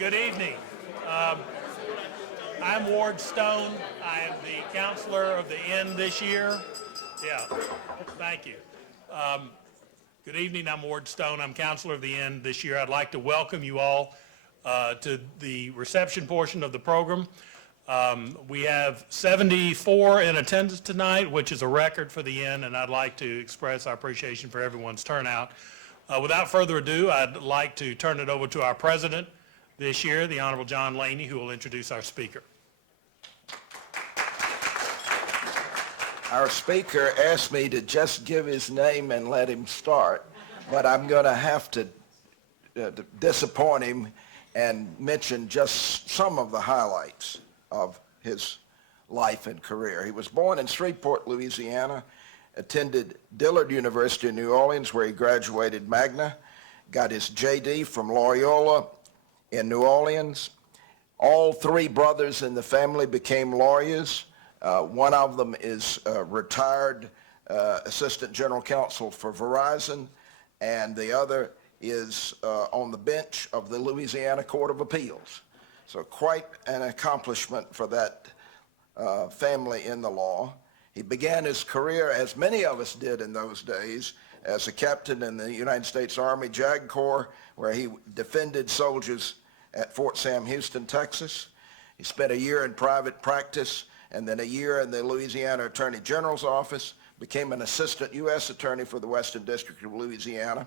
Good evening. I'm Ward Stone. I am the counselor of the Inn this year. Yeah, thank you. Good evening. I'm Ward Stone. I'm counselor of the Inn this year. I'd like to welcome you all to the reception portion of the program. We have 74 in attendance tonight, which is a record for the Inn, and I'd like to express our appreciation for everyone's turnout. Without further ado, I'd like to turn it over to our president this year, the Honorable John Laney, who will introduce our speaker. Our speaker asked me to just give his name and let him start, but I'm going to have to disappoint him and mention just some of the highlights of his life and career. He was born in Shreveport, Louisiana, attended Dillard University in New Orleans, where he graduated magna, got his JD from Loyola in New Orleans. All three brothers in the family became lawyers. One of them is retired Assistant General Counsel for Verizon, and the other is on the bench of the Louisiana Court of Appeals. So quite an accomplishment for that family in the law. He began his career, as many of us did in those days, as a captain in the United States Army JAG Corps, where he defended soldiers at Fort Sam Houston, Texas. He spent a year in private practice and then a year in the Louisiana Attorney General's office, became an assistant U.S. attorney for the Western District of Louisiana,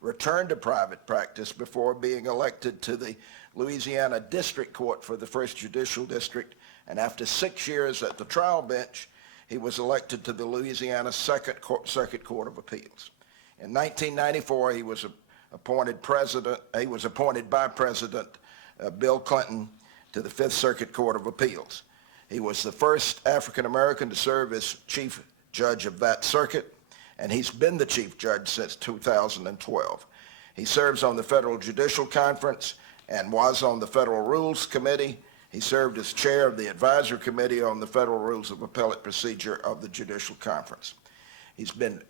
returned to private practice before being elected to the Louisiana District Court for the First Judicial District, and after 6 years at the trial bench, he was elected to the Louisiana Second Circuit Court of Appeals. In 1994, he was appointed by President Bill Clinton to the Fifth Circuit Court of Appeals. He was the first African American to serve as chief judge of that circuit, and he's been the chief judge since 2012. He serves on the Federal Judicial Conference and was on the Federal Rules Committee. He served as chair of the Advisory Committee on the Federal Rules of Appellate Procedure of the Judicial Conference. He's been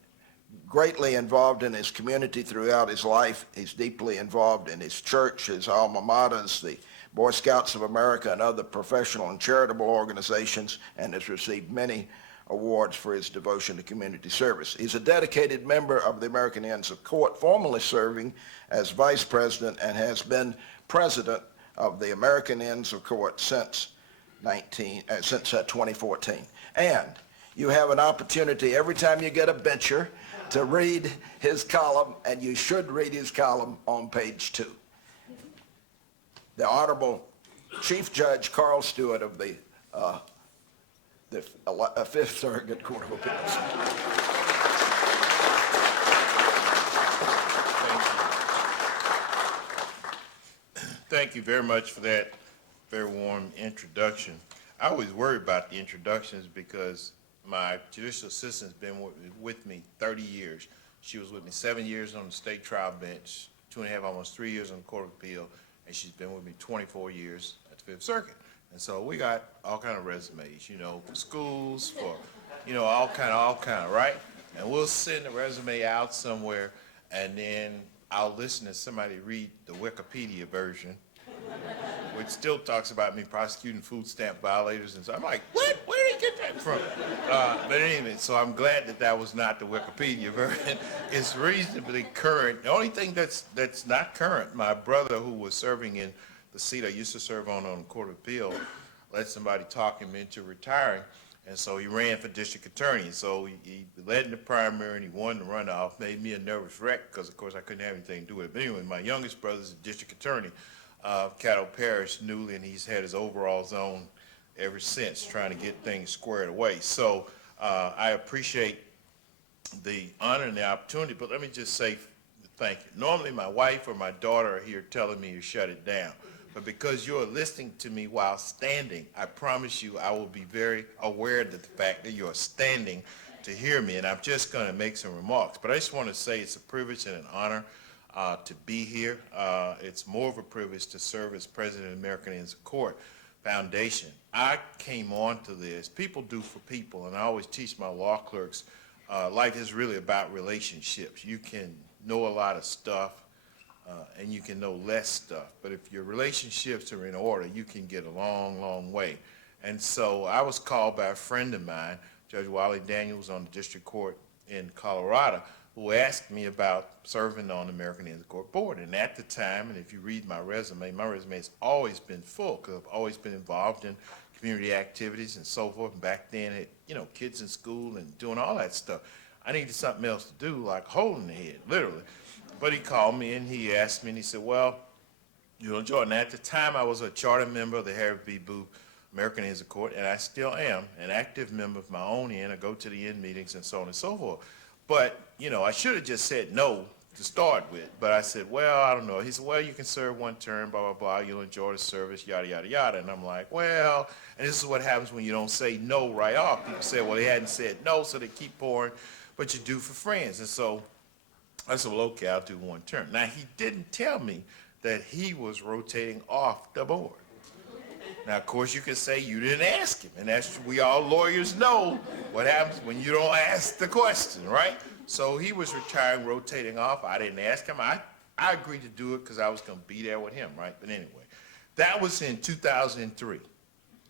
greatly involved in his community throughout his life. He's deeply involved in his church, his alma maters, the Boy Scouts of America, and other professional and charitable organizations, and has received many awards for his devotion to community service. He's a dedicated member of the American Inns of Court, formerly serving as vice president, and has been president of the American Inns of Court since 2014. And you have an opportunity every time you get a bencher to read his column, and you should read his column on page 2. The Honorable Chief Judge Carl Stewart of the Fifth Circuit Court of Appeals. Thank you very much for that very warm introduction. I always worry about the introductions because my judicial assistant's been with me 30 years. She was with me 7 years on the state trial bench, 2.5, almost 3 years on the Court of Appeal, and she's been with me 24 years at the Fifth Circuit. And so we got all kind of resumes, for schools, for, all kind of, right? And we'll send the resume out somewhere, and then I'll listen to somebody read the Wikipedia version, which still talks about me prosecuting food stamp violators, and so I'm like, what? Where did he get that from? But anyway, so I'm glad that was not the Wikipedia version. It's reasonably current. The only thing that's not current, my brother who was serving in the seat I used to serve on the Court of Appeal, let somebody talk him into retiring, and so he ran for district attorney. So he led in the primary and he won the runoff, made me a nervous wreck because, of course, I couldn't have anything to do with it. But anyway, my youngest brother's a district attorney of Caddo Parish, Newly, and he's had his overalls on ever since, trying to get things squared away. So I appreciate the honor and the opportunity, but let me just say thank you. Normally, my wife or my daughter are here telling me to shut it down. But because you're listening to me while standing, I promise you I will be very aware of the fact that you're standing to hear me, and I'm just going to make some remarks. But I just want to say it's a privilege and an honor to be here. It's more of a privilege to serve as president of the American Inns of Court Foundation. I came on to this. People do for people, and I always teach my law clerks, life is really about relationships. You can know a lot of stuff, and you can know less stuff. But if your relationships are in order, you can get a long, long way. And so I was called by a friend of mine, Judge Wally Daniels on the district court in Colorado, who asked me about serving on the American Indian Court Board. And at the time, and if you read my resume has always been full, because I've always been involved in community activities and so forth. And back then, kids in school and doing all that stuff. I needed something else to do, like holding the head, literally. But he called me and he asked me, and he said, well, you'll enjoy it. And at the time, I was a charter member of the Harry B. Booth American Indian Court, and I still am an active member of my own end. I go to the end meetings and so on and so forth. But, I should have just said no to start with. But I said, well, I don't know. He said, well, you can serve one term, blah, blah, blah. You'll enjoy the service, yada, yada, yada. And I'm like, well, and this is what happens when you don't say no right off. People say, well, they hadn't said no, so they keep pouring, but you do for friends. And so I said, well, okay, I'll do one term. Now, he didn't tell me that he was rotating off the board. Now, of course, you can say you didn't ask him, and we all lawyers know what happens when you don't ask the question, right? So he was retiring, rotating off. I didn't ask him. I agreed to do it because I was going to be there with him, right? But anyway, that was in 2003.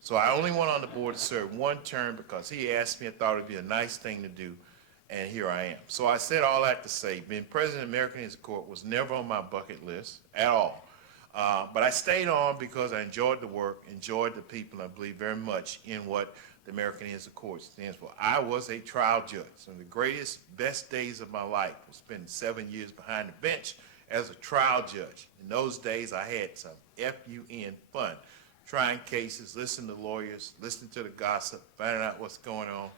So I only went on the board to serve one term because he asked me. I thought it would be a nice thing to do, and here I am. So I said all that to say, being president of the American Indian Court was never on my bucket list at all. But I stayed on because I enjoyed the work, enjoyed the people, and I believe very much in what the American Indian Court stands for. I was a trial judge. Some of the greatest, best days of my life was spending 7 years behind the bench as a trial judge. In those days, I had some F-U-N fun, trying cases, listening to lawyers, listening to the gossip, finding out what's going on,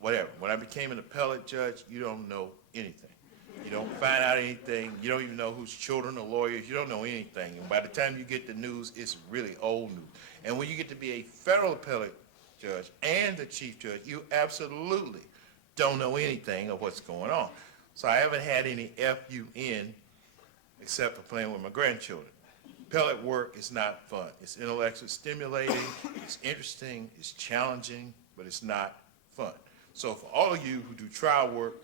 whatever. When I became an appellate judge, you don't know anything. You don't find out anything. You don't even know whose children are lawyers. You don't know anything. And by the time you get the news, it's really old news. And when you get to be a federal appellate judge and the chief judge, you absolutely don't know anything of what's going on. So I haven't had any F-U-N except for playing with my grandchildren. Appellate work is not fun. It's intellectually stimulating, it's interesting, it's challenging, but it's not fun. So for all of you who do trial work,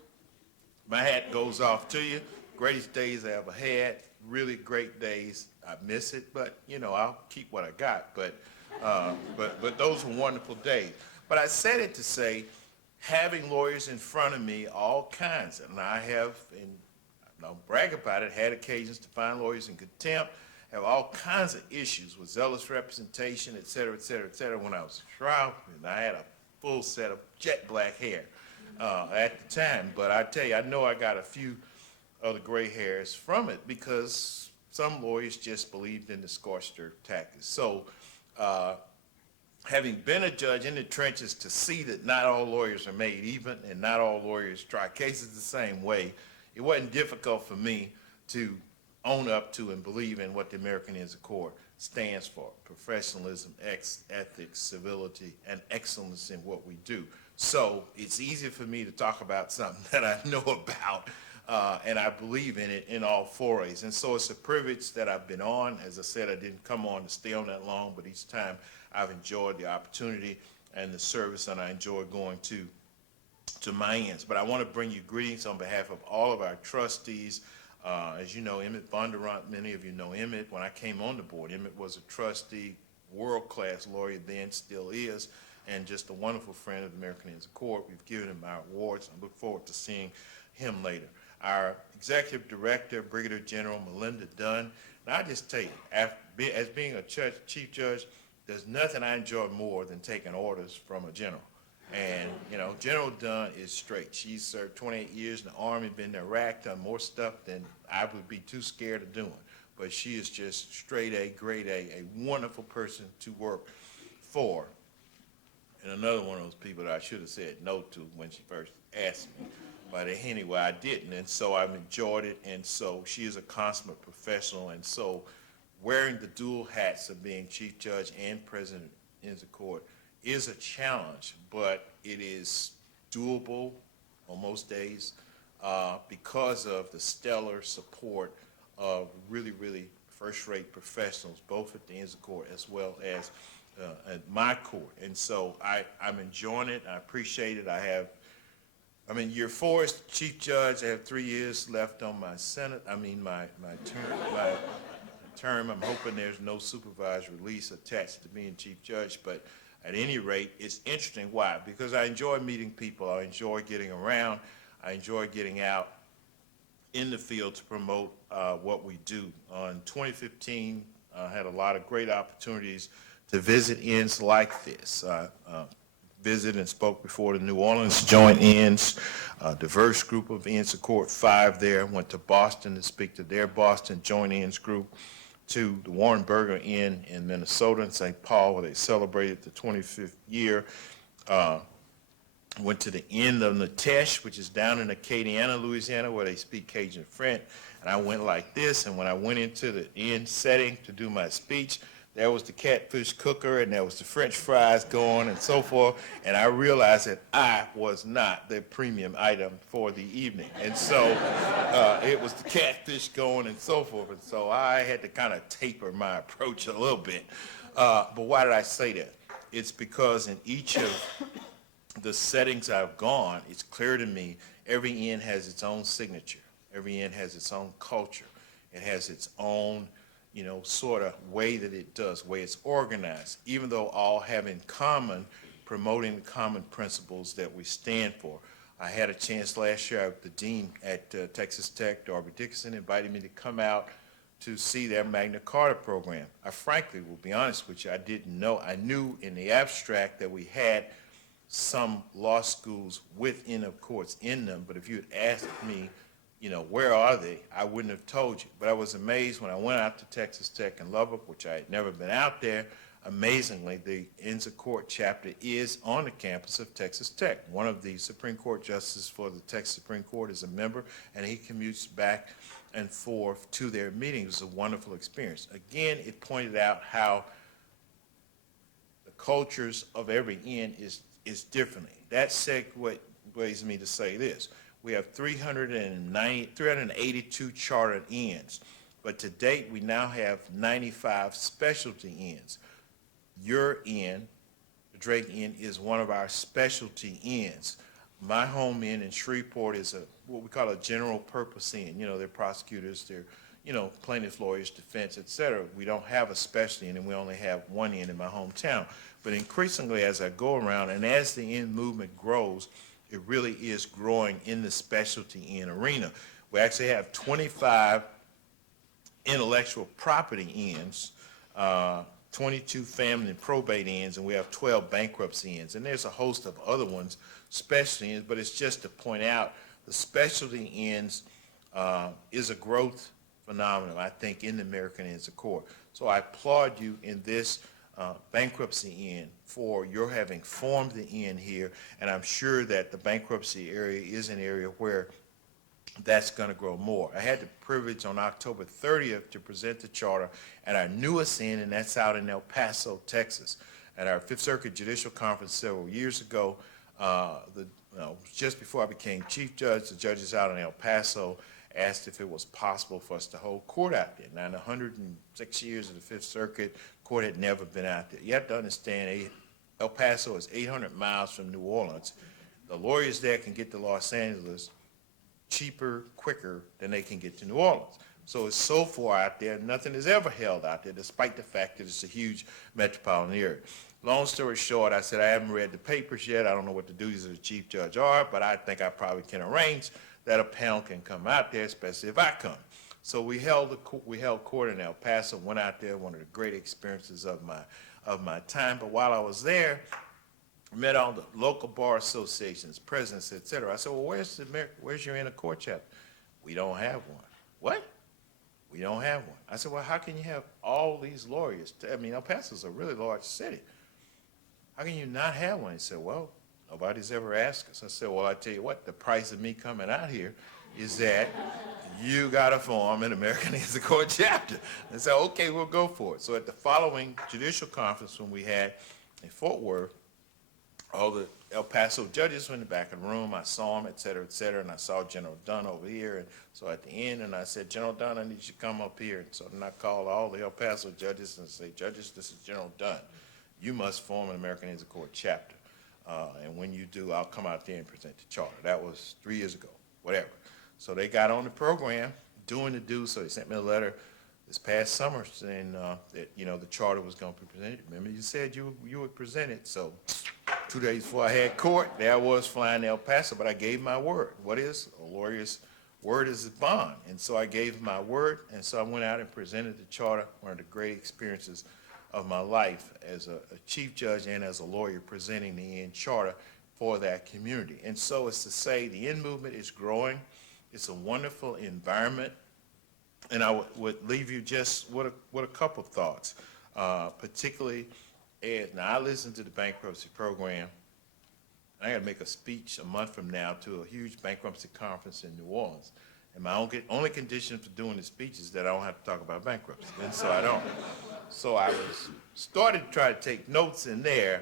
my hat goes off to you. Greatest days I ever had, really great days. I miss it, but I'll keep what I got. But those were wonderful days. But I said it to say, having lawyers in front of me, all kinds, and I have, and I don't brag about it, had occasions to find lawyers in contempt, have all kinds of issues with zealous representation, et cetera, et cetera, et cetera. When I was a trial, and I had a full set of jet black hair at the time. But I tell you, I know I got a few of the gray hairs from it because some lawyers just believed in the scorched earth tactics. So having been a judge in the trenches to see that not all lawyers are made even and not all lawyers try cases the same way, it wasn't difficult for me to own up to and believe in what the American Indian Court stands for: professionalism, ethics, civility, and excellence in what we do. So it's easy for me to talk about something that I know about, and I believe in it in all forays. And so it's a privilege that I've been on. As I said, I didn't come on to stay on that long, but each time I've enjoyed the opportunity and the service, and I enjoy going to my ends. But I want to bring you greetings on behalf of all of our trustees. As you know, Emmett Bondurant, many of you know Emmett. When I came on the board, Emmett was a trustee, world-class lawyer then, still is, and just a wonderful friend of the American Indian Court. We've given him our awards. I look forward to seeing him later. Our executive director, Brigadier General Melinda Dunn, and I just tell you, as being a chief judge, there's nothing I enjoy more than taking orders from a general. And, General Dunn is straight. She's served 28 years in the Army, been to Iraq, done more stuff than I would be too scared of doing. But she is just straight A, grade A wonderful person to work for. And another one of those people that I should have said no to when she first asked me. But anyway, I didn't, and so I've enjoyed it. And so she is a consummate professional. And so wearing the dual hats of being chief judge and president in the court is a challenge, but it is doable on most days because of the stellar support of really, really first-rate professionals, both at the Indian Court as well as at my court. And so I'm enjoying it. I appreciate it. I have I'm in year 4 as Chief Judge. I have 3 years left on my term. I'm hoping there's no supervised release attached to being Chief Judge, but at any rate, it's interesting. Why? Because I enjoy meeting people. I enjoy getting around. I enjoy getting out in the field to promote what we do. In 2015, I had a lot of great opportunities to visit inns like this. Visited and spoke before the New Orleans Joint Inns, a diverse group of Inns of Court, 5 there. Went to Boston to speak to their Boston Joint Inns group, to the Warren Burger Inn in Minnesota and St. Paul, where they celebrated the 25th year. Went to the Inn of Natesh, which is down in Acadiana, Louisiana, where they speak Cajun French. And I went like this, and when I went into the inn setting to do my speech, there was the catfish cooker, and there was the French fries going and so forth, and I realized that I was not the premium item for the evening. And so it was the catfish going and so forth, and so I had to kind of taper my approach a little bit. But why did I say that? It's because in each of the settings I've gone, it's clear to me every inn has its own signature. Every inn has its own culture. It has its own sort of way that it does, way it's organized, even though all have in common promoting the common principles that we stand for. I had a chance last year, the dean at Texas Tech, Darby Dickinson, invited me to come out to see their Magna Carta program. I frankly will be honest with you, I didn't know. I knew in the abstract that we had some law schools with Inn of Courts in them, but if you had asked me, where are they? I wouldn't have told you. But I was amazed when I went out to Texas Tech in Lubbock, which I had never been out there. Amazingly, the Inns of Court chapter is on the campus of Texas Tech. One of the Supreme Court justices for the Texas Supreme Court is a member, and he commutes back and forth to their meetings. It's a wonderful experience. Again, it pointed out how the cultures of every inn is differently. That segues me to say this. We have 382 chartered inns, but to date we now have 95 specialty inns. Your inn, the Drake Inn, is one of our specialty inns. My home inn in Shreveport is what we call a general purpose inn. They're prosecutors, they're plaintiff lawyers, defense, et cetera. We don't have a specialty inn, and we only have one inn in my hometown. But increasingly as I go around and as the inn movement grows, it really is growing in the specialty inn arena. We actually have 25 intellectual property inns, 22 family and probate inns, and we have 12 bankruptcy inns. And there's a host of other ones, specialty inns, but it's just to point out the specialty inns is a growth phenomenon, I think, in the American Inns of Court. So I applaud you in this bankruptcy inn for your having formed the inn here, and I'm sure that the bankruptcy area is an area where that's going to grow more. I had the privilege on October 30th to present the charter at our newest inn, and that's out in El Paso, Texas. At our Fifth Circuit Judicial Conference several years ago, just before I became Chief Judge, the judges out in El Paso asked if it was possible for us to hold court out there. Now, in 106 years of the Fifth Circuit, court had never been out there. You have to understand, El Paso is 800 miles from New Orleans. The lawyers there can get to Los Angeles cheaper, quicker than they can get to New Orleans. So it's so far out there, nothing is ever held out there, despite the fact that it's a huge metropolitan area. Long story short, I said I haven't read the papers yet. I don't know what the duties of the chief judge are, but I think I probably can arrange that a panel can come out there, especially if I come. So we held court in El Paso, went out there, one of the great experiences of my time. But while I was there, I met all the local bar associations, presidents, et cetera. I said, well, where's your inner court chapter? We don't have one. What? We don't have one. I said, well, how can you have all these lawyers? El Paso's a really large city. How can you not have one? He said, well, nobody's ever asked us. I said, well, I tell you what, the price of me coming out here is that you got to form an American Inns of Court chapter. And said, okay, we'll go for it. So at the following judicial conference when we had in Fort Worth, all the El Paso judges were in the back of the room. I saw them, et cetera, and I saw General Dunn over here. And so at the end, and I said, General Dunn, I need you to come up here. And so then I called all the El Paso judges and say, judges, this is General Dunn. You must form an American Inns of Court chapter. And when you do, I'll come out there and present the charter. That was 3 years ago, whatever. So they got on the program, doing the do, so they sent me a letter this past summer saying that, the charter was going to be presented. Remember you said you would present it, so 2 days before I had court, there I was flying to El Paso, but I gave my word. What is a lawyer's word is a bond. And so I gave my word, and so I went out and presented the charter, one of the great experiences of my life as a chief judge and as a lawyer presenting the IN charter for that community. And so it's to say the IN movement is growing. It's a wonderful environment. And I would leave you just with a couple of thoughts, particularly as, now I listened to the bankruptcy program. I got to make a speech a month from now to a huge bankruptcy conference in New Orleans. And my only condition for doing the speech is that I don't have to talk about bankruptcy, and so I don't. So I started to try to take notes in there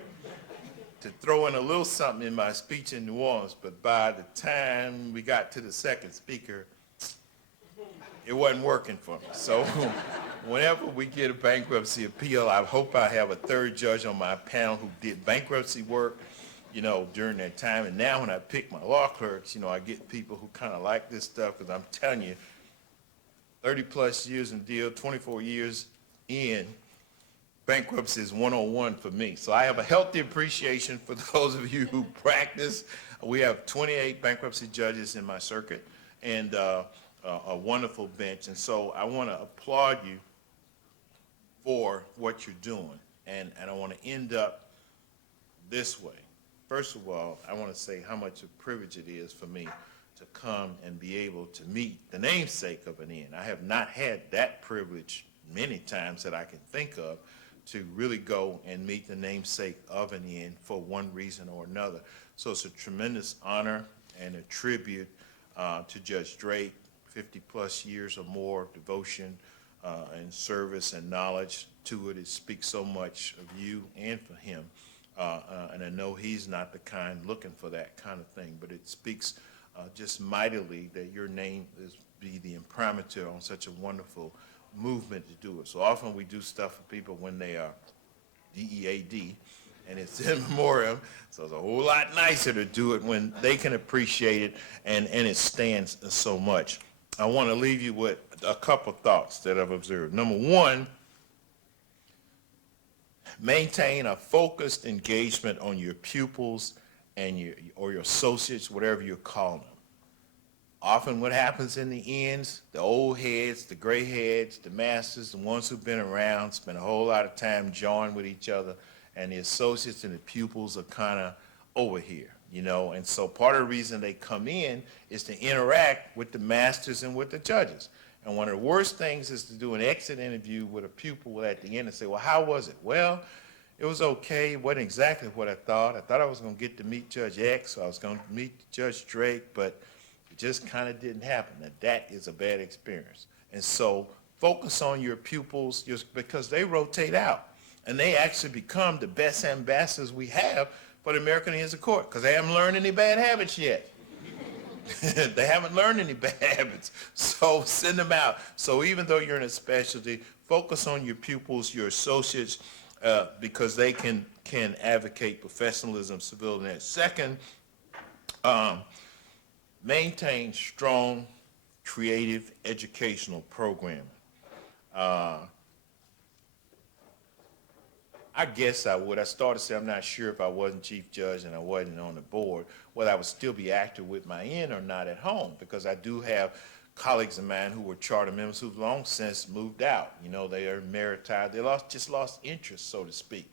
to throw in a little something in my speech in New Orleans, but by the time we got to the second speaker, it wasn't working for me. So whenever we get a bankruptcy appeal, I hope I have a third judge on my panel who did bankruptcy work, during that time. And now when I pick my law clerks, I get people who kind of like this stuff, because I'm telling you, 30 plus years in deal, 24 years in, bankruptcy is 101 for me. So I have a healthy appreciation for those of you who practice. We have 28 bankruptcy judges in my circuit, and a wonderful bench. And so I want to applaud you for what you're doing. And I want to end up this way. First of all, I want to say how much a privilege it is for me to come and be able to meet the namesake of an IN. I have not had that privilege many times that I can think of, to really go and meet the namesake of an IN for one reason or another. So it's a tremendous honor and a tribute to Judge Drake, 50 plus years or more of devotion and service and knowledge to it. It speaks so much of you and for him. And I know he's not the kind looking for that kind of thing, but it speaks just mightily that your name is be the imprimatur on such a wonderful movement to do it. So often we do stuff for people when they are DEAD, and it's in memoriam, so it's a whole lot nicer to do it when they can appreciate it and it stands so much. I want to leave you with a couple thoughts that I've observed. Number one, maintain a focused engagement on your pupils and your associates, whatever you call them. Often what happens in the INs, the old heads, the gray heads, the masters, the ones who've been around, spend a whole lot of time jawing with each other, and the associates and the pupils are kind of over here, and so part of the reason they come in is to interact with the masters and with the judges. And one of the worst things is to do an exit interview with a pupil at the end and say, well, how was it? Well, it was okay. It wasn't exactly what I thought. I thought I was going to get to meet Judge X, or I was going to meet Judge Drake, but it just kind of didn't happen. Now, that is a bad experience. And so focus on your pupils, just because they rotate out. And they actually become the best ambassadors we have for the American Indians of Court, because they haven't learned any bad habits yet. They haven't learned any bad habits, so send them out. So even though you're in a specialty, focus on your pupils, your associates, because they can advocate professionalism, civility. And second, maintain strong, creative, educational programming. I guess I would. I started to say I'm not sure if I wasn't chief judge and I wasn't on the board, whether I would still be active with my IN or not at home, because I do have colleagues of mine who were charter members who've long since moved out. They are retired. They just lost interest, so to speak.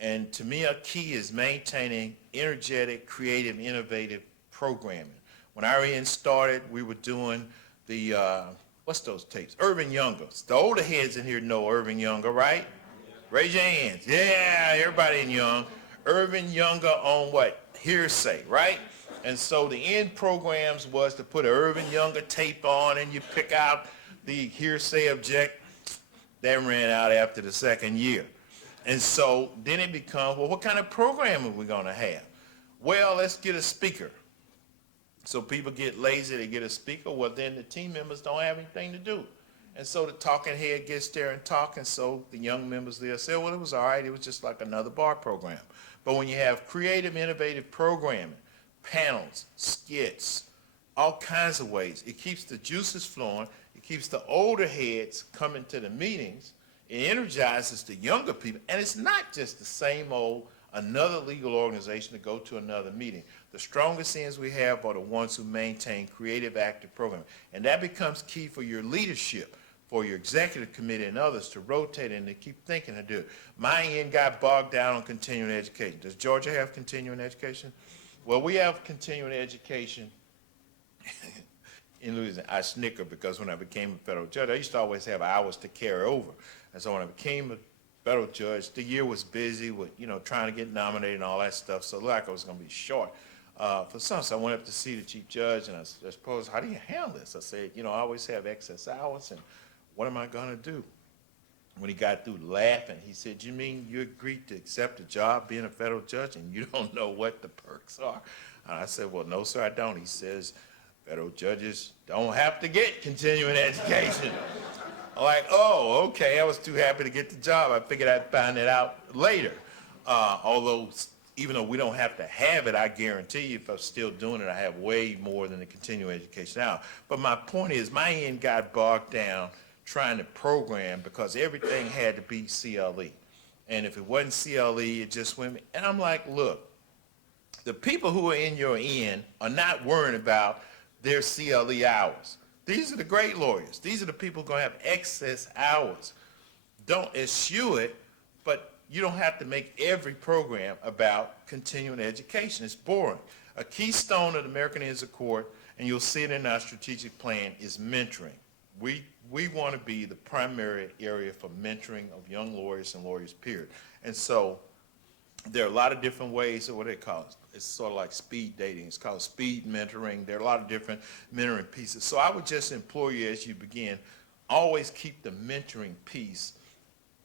And to me, a key is maintaining energetic, creative, innovative programming. When our IN started, we were doing the, what's those tapes? Irving Younger. The older heads in here know Irving Younger, right? Raise your hands. Yeah, everybody in Young. Irving Younger on what? Hearsay, right? And so the end programs was to put an Irving Younger tape on and you pick out the hearsay object. That ran out after the second year. And so then it becomes, well, what kind of program are we going to have? Well, let's get a speaker. So people get lazy, they get a speaker. Well, then the team members don't have anything to do. And so the talking head gets there and talking, so the young members there say, well, it was all right, it was just like another bar program. But when you have creative, innovative programming, panels, skits, all kinds of ways, it keeps the juices flowing, it keeps the older heads coming to the meetings, it energizes the younger people, and it's not just the same old, another legal organization to go to another meeting. The strongest ends we have are the ones who maintain creative, active programming. And that becomes key for your leadership, for your executive committee and others to rotate and to keep thinking and do it. My end got bogged down on continuing education. Does Georgia have continuing education? Well, we have continuing education in Louisiana. I snicker because when I became a federal judge, I used to always have hours to carry over. And so when I became a federal judge, the year was busy with, trying to get nominated and all that stuff, so it looked like I was going to be short for some. So I went up to see the chief judge, and I suppose, how do you handle this? I said, I always have excess hours, and what am I going to do? When he got through laughing, he said, you mean you agreed to accept a job being a federal judge, and you don't know what the perks are? And I said, well, no, sir, I don't. He says, federal judges don't have to get continuing education. I'm like, oh, okay, I was too happy to get the job. I figured I'd find it out later. Although, even though we don't have to have it, I guarantee you if I'm still doing it, I have way more than the continuing education now. But my point is, my end got bogged down trying to program because everything had to be CLE. And if it wasn't CLE, it just went, and I'm like, look, the people who are in your end are not worrying about their CLE hours. These are the great lawyers. These are the people going to have excess hours. Don't eschew it, but you don't have to make every program about continuing education. It's boring. A keystone of the American Ends of Court, and you'll see it in our strategic plan, is mentoring. We want to be the primary area for mentoring of young lawyers and lawyers, period. And so there are a lot of different ways of what they call it. It's sort of like speed dating. It's called speed mentoring. There are a lot of different mentoring pieces. So I would just implore you as you begin, always keep the mentoring piece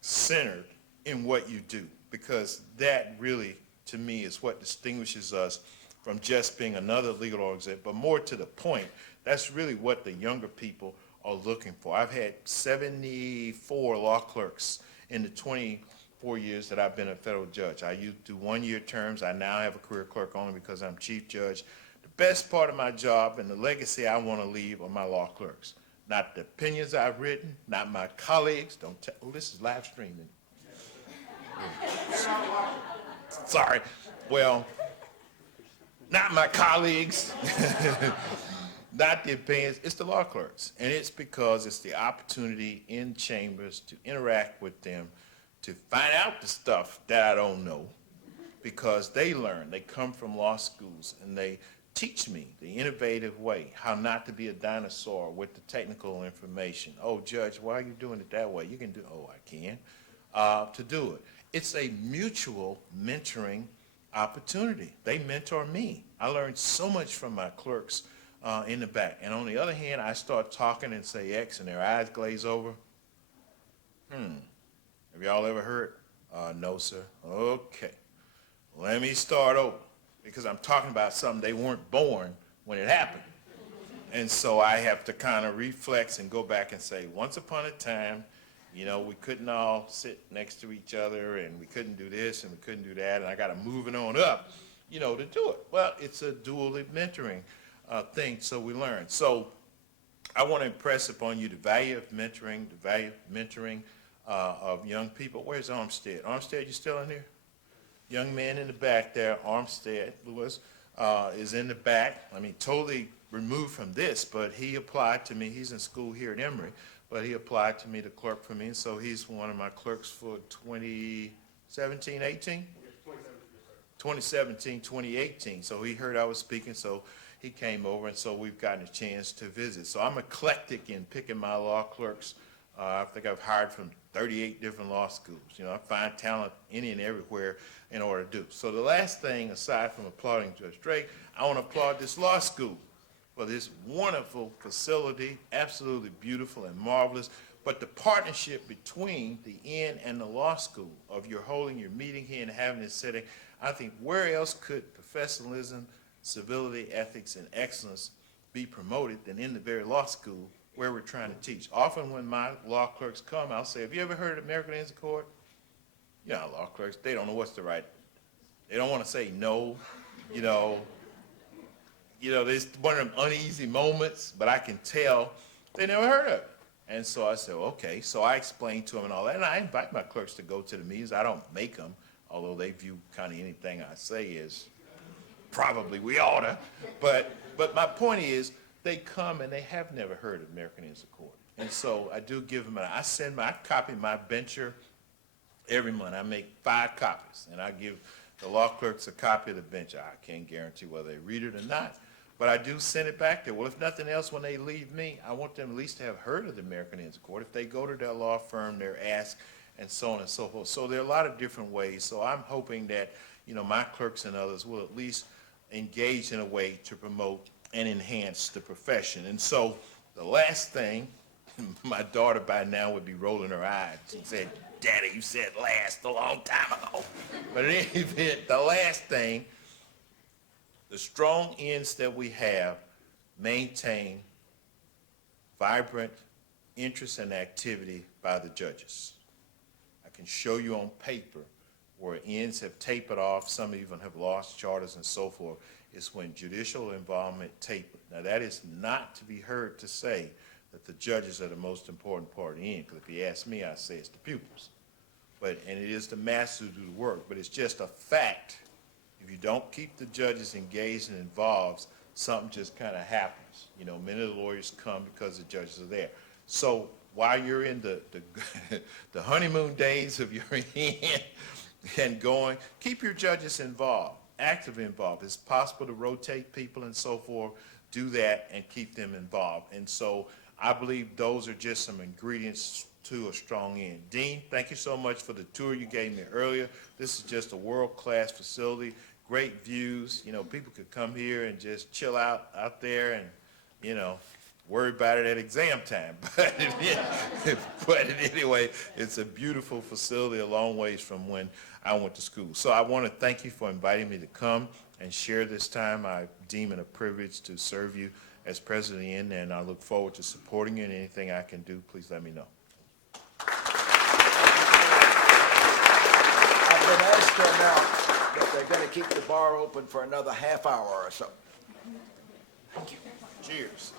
centered in what you do, because that really, to me, is what distinguishes us from just being another legal organization, but more to the point, that's really what the younger people are looking for. I've had 74 law clerks in the 24 years that I've been a federal judge. I used to do one-year terms. I now have a career clerk only because I'm chief judge. The best part of my job and the legacy I want to leave are my law clerks. Not the opinions I've written, not my colleagues. Don't tell, oh, this is live streaming. Sorry. Well, not my colleagues, not the opinions, it's the law clerks. And it's because it's the opportunity in chambers to interact with them, to find out the stuff that I don't know, because they learn. They come from law schools, and they teach me the innovative way, how not to be a dinosaur with the technical information. Oh, Judge, why are you doing it that way? You can do, oh, I can, to do it. It's a mutual mentoring opportunity. They mentor me. I learned so much from my clerks in the back. And on the other hand, I start talking and say X, and their eyes glaze over. Have y'all ever heard? No, sir. Okay. Let me start over, because I'm talking about something they weren't born when it happened. And so I have to kind of reflex and go back and say, once upon a time, you know, we couldn't all sit next to each other, and we couldn't do this, and we couldn't do that, and I got to move it on up, you know, to do it. Well, it's a dual mentoring thing, so we learn. So I want to impress upon you the value of mentoring, of young people. Where's Armstead? Armstead, you still in here? Young man in the back there, Armstead Lewis, is in the back. I mean, totally removed from this, but he applied to me. He's in school here at Emory, but he applied to me to clerk for me, and so he's one of my clerks for 2017, 18? 2017, 2018. So he heard I was speaking, so he came over, and so we've gotten a chance to visit. So I'm eclectic in picking my law clerks. I think I've hired from 38 different law schools. You know, I find talent any and everywhere in order to do. So the last thing, aside from applauding Judge Drake, I want to applaud this law school for this wonderful facility, absolutely beautiful and marvelous. But the partnership between the inn and the law school, of your holding your meeting here and having this setting, I think where else could professionalism, civility, ethics, and excellence be promoted than in the very law school where we're trying to teach. Often when my law clerks come, I'll say, have you ever heard of American Indians Court? You know, law clerks, they don't know what's the right, they don't want to say no, you know, there's one of them uneasy moments, but I can tell they never heard of it. And so I said, okay. So I explained to them and all that, and I invite my clerks to go to the meetings. I don't make them, although they view kind of anything I say as probably we oughta. But my point is, they come and they have never heard of American Indians Court. And so I do give them, I copy my bencher every month. I make 5 copies, and I give the law clerks a copy of the bencher. I can't guarantee whether they read it or not, but I do send it back there. Well, if nothing else, when they leave me, I want them at least to have heard of the American Indians Court. If they go to their law firm, they're asked, and so on and so forth. So there are a lot of different ways. So I'm hoping that, my clerks and others will at least engage in a way to promote and enhance the profession. And so the last thing, my daughter by now would be rolling her eyes. She said, Daddy, you said last a long time ago. But in any event, the last thing, the strong ends that we have maintain vibrant interest and activity by the judges. I can show you on paper where ends have tapered off, some even have lost charters and so forth. It's when judicial involvement tapered. Now that is not to be heard to say that the judges are the most important part of the end, because if you ask me, I say it's the pupils. And it is the masters who do the work, but it's just a fact. If you don't keep the judges engaged and involved, something just kind of happens. Many of the lawyers come because the judges are there. So while you're in the the honeymoon days of your end and going, keep your judges involved, actively involved. It's possible to rotate people and so forth. Do that and keep them involved. And so I believe those are just some ingredients to a strong end. Dean, thank you so much for the tour you gave me earlier. This is just a world-class facility, great views. People could come here and just chill out there and, worry about it at exam time. But anyway, it's a beautiful facility a long ways from when I went to school. So I want to thank you for inviting me to come and share this time. I deem it a privilege to serve you as president of the Inn, and I look forward to supporting you, and anything I can do, please let me know. I've been asked to announce that they're going to keep the bar open for another half hour or so. Cheers.